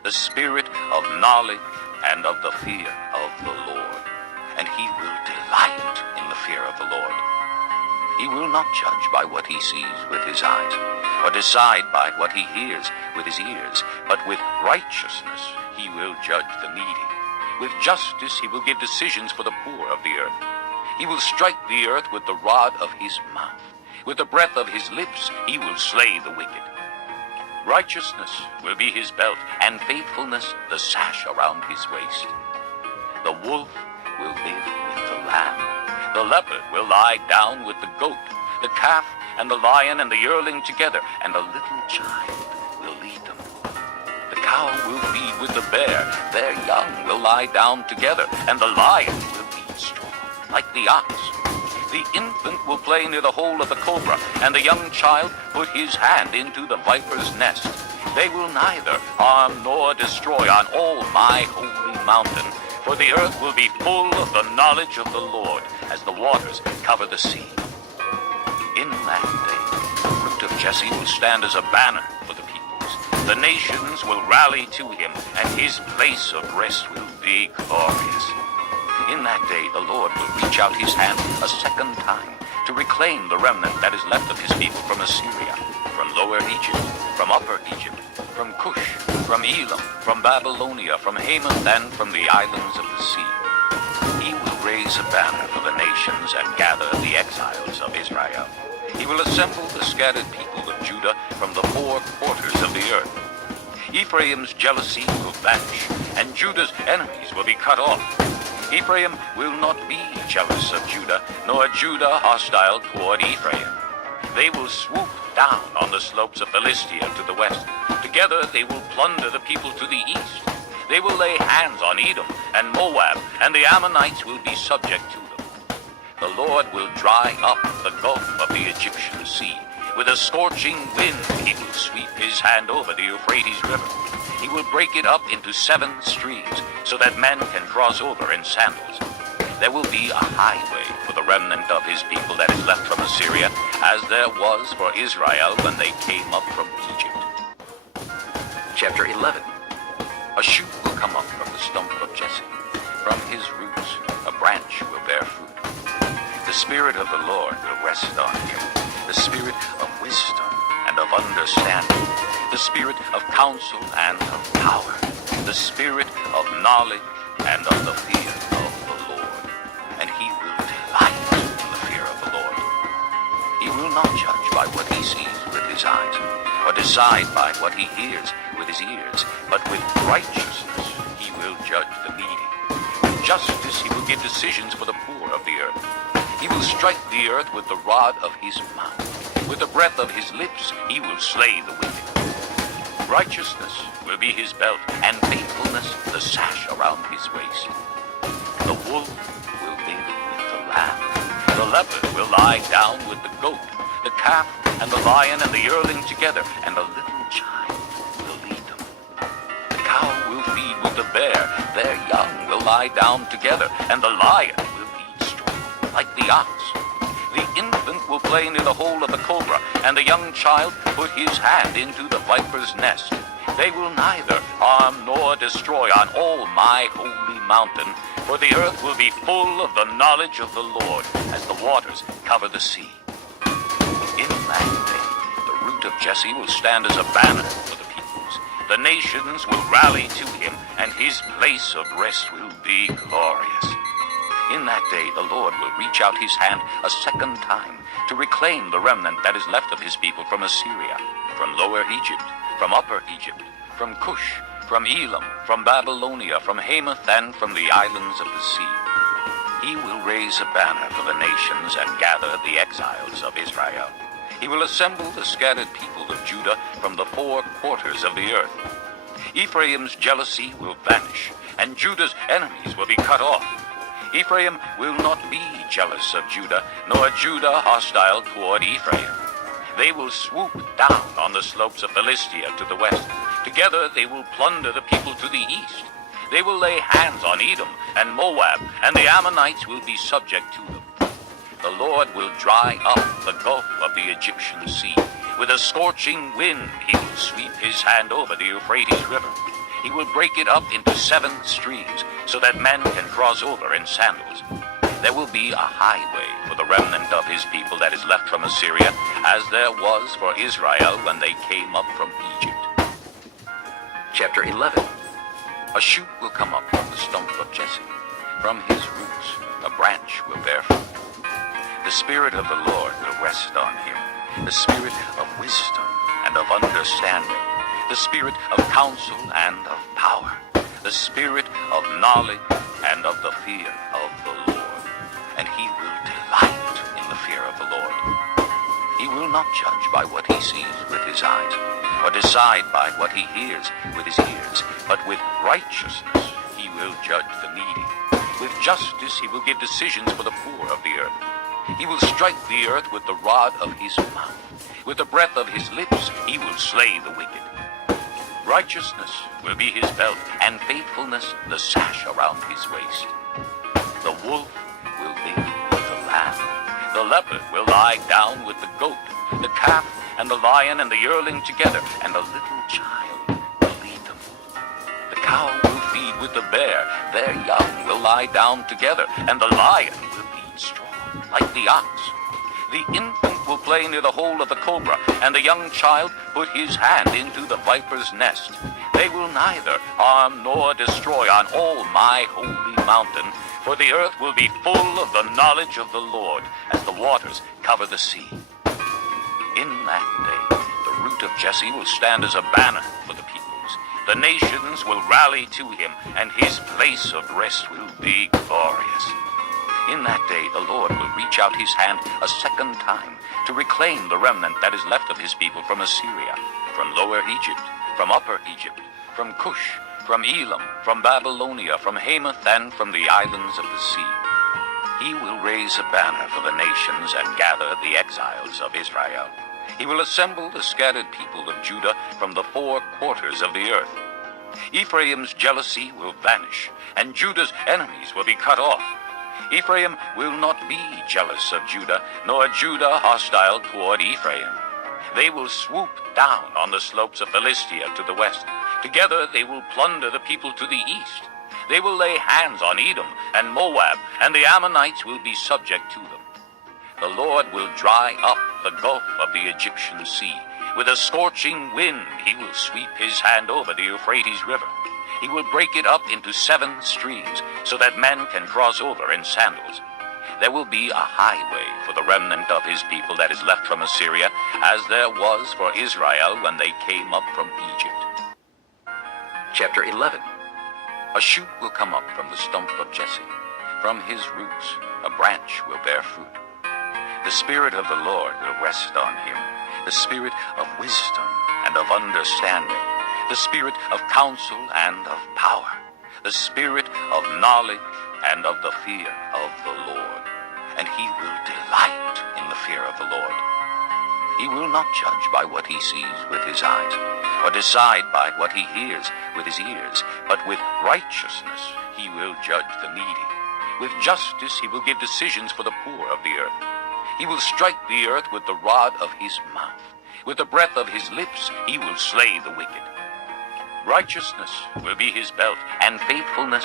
the spirit of knowledge and of the fear of the Lord. And he will delight in the fear of the Lord. He will not judge by what he sees with his eyes, or decide by what he hears with his ears, but with righteousness he will judge the needy. With justice he will give decisions for the poor of the earth. He will strike the earth with the rod of his mouth. With the breath of his lips he will slay the wicked. Righteousness will be his belt, and faithfulness the sash around his waist. The wolf will live with the lamb. The leopard will lie down with the goat. The calf and the lion and the yearling together, and a little child will lead them. The cow will feed with the bear. Their young will lie down together, and the lion will eat straw like the ox. The infant will play near the hole of the cobra, and the young child put his hand into the viper's nest. They will neither harm nor destroy on all my holy mountain, for the earth will be full of the knowledge of the Lord, as the waters cover the sea. In that day, the root of Jesse will stand as a banner for the peoples. The nations will rally to him, and his place of rest will be glorious. In that day, the Lord will reach out his hand a second time to reclaim the remnant that is left of his people from Assyria, from Lower Egypt, from Upper Egypt, from Cush, from Elam, from Babylonia, from Hamath, and from the islands of the sea. He will raise a banner for the nations and gather the exiles of Israel. He will assemble the scattered people of Judah from the four quarters of the earth. Ephraim's jealousy will vanish, and Judah's enemies will be cut off. Ephraim will not be jealous of Judah, nor Judah hostile toward Ephraim. They will swoop down on the slopes of Philistia to the west. Together they will plunder the people to the east. They will lay hands on Edom and Moab, and the Ammonites will be subject to them. The Lord will dry up the gulf of the Egyptian sea. With a scorching wind he will sweep his hand over the Euphrates River. He will break it up into 7 streams, so that men can cross over in sandals. There will be a highway for the remnant of his people that is left from Assyria, as there was for Israel when they came up from Egypt. Chapter 11. A shoot will come up from the stump of Jesse. From his roots a branch will bear fruit. The Spirit of the Lord will rest on him, the Spirit of wisdom and of understanding, the Spirit of counsel and of power, the Spirit of knowledge and of the fear of the Lord. And he will delight in the fear of the Lord. He will not judge by what he sees with his eyes, or decide by what he hears with his ears, but with righteousness he will judge the needy. With justice he will give decisions for the poor of the earth. He will strike the earth with the rod of his mouth. With the breath of his lips he will slay the wicked. Righteousness will be his belt, and faithfulness the sash around his waist. The wolf will live with the lamb. The leopard will lie down with the goat. The calf and the lion and the yearling together, and a little child will lead them. The cow will feed with the bear. Their young will lie down together, and the lion will eat straw like the ox. The infant will play near the hole of the cobra, and the young child put his hand into the viper's nest. They will neither harm nor destroy on all my holy mountain, for the earth will be full of the knowledge of the Lord, as the waters cover the sea. In that day, the root of Jesse will stand as a banner for the peoples. The nations will rally to him, and his place of rest will be glorious. In that day, the Lord will reach out his hand a second time to reclaim the remnant that is left of his people from Assyria, from Lower Egypt, from Upper Egypt, from Cush, from Elam, from Babylonia, from Hamath, and from the islands of the sea. He will raise a banner for the nations and gather the exiles of Israel. He will assemble the scattered people of Judah from the four quarters of the earth. Ephraim's jealousy will vanish, and Judah's enemies will be cut off. Ephraim will not be jealous of Judah, nor Judah hostile toward Ephraim. They will swoop down on the slopes of Philistia to the west. Together they will plunder the people to the east. They will lay hands on Edom and Moab, and the Ammonites will be subject to them. The Lord will dry up the gulf of the Egyptian sea. With a scorching wind he will sweep his hand over the Euphrates River. He will break it up into 7 streams, so that men can cross over in sandals. There will be a highway for the remnant of his people that is left from Assyria, as there was for Israel when they came up from Egypt. Chapter 11. A shoot will come up from the stump of Jesse. From his roots a branch will bear fruit. The Spirit of the Lord will rest on him, the Spirit of wisdom and of understanding, the Spirit of counsel and of power, the Spirit of knowledge and of the fear of the Lord. And he will delight in the fear of the Lord. He will not judge by what he sees with his eyes, or decide by what he hears with his ears, but with righteousness he will judge the needy. With justice he will give decisions for the poor of the earth. He will strike the earth with the rod of his mouth. With the breath of his lips he will slay the wicked. Righteousness will be his belt, and faithfulness the sash around his waist. The wolf will live with the lamb. The leopard will lie down with the goat, the calf and the lion and the yearling together, and the little child will lead them. The cow will feed with the bear. Their young will lie down together, and the lion will eat straw like the ox. The infant will play near the hole of the cobra, and the young child put his hand into the viper's nest. They will neither harm nor destroy on all my holy mountain, for the earth will be full of the knowledge of the Lord, as the waters cover the sea. In that day, the root of Jesse will stand as a banner for the peoples. The nations will rally to him, and his place of rest will be glorious. In that day the Lord will reach out his hand a second time to reclaim the remnant that is left of his people from Assyria, from Lower Egypt, from Upper Egypt, from Cush, from Elam, from Babylonia, from Hamath, and from the islands of the sea. He will raise a banner for the nations and gather the exiles of Israel. He will assemble the scattered people of Judah from the 4 quarters of the earth. Ephraim's jealousy will vanish, and Judah's enemies will be cut off. Ephraim will not be jealous of Judah, nor Judah hostile toward Ephraim. They will swoop down on the slopes of Philistia to the west. Together they will plunder the people to the east. They will lay hands on Edom and Moab, and the Ammonites will be subject to them. The Lord will dry up the gulf of the Egyptian sea. With a scorching wind he will sweep his hand over the Euphrates River. He will break it up into 7 streams, so that men can cross over in sandals. There will be a highway for the remnant of his people that is left from Assyria, as there was for Israel when they came up from Egypt. Chapter 11. A shoot will come up from the stump of Jesse. From his roots a branch will bear fruit. The Spirit of the Lord will rest on him, the Spirit of wisdom and of understanding, the Spirit of counsel and of power, the Spirit of knowledge and of the fear of the Lord. And he will delight in the fear of the Lord. He will not judge by what he sees with his eyes, or decide by what he hears with his ears, but with righteousness he will judge the needy. With justice he will give decisions for the poor of the earth. He will strike the earth with the rod of his mouth. With the breath of his lips he will slay the wicked. Righteousness will be his belt, and faithfulness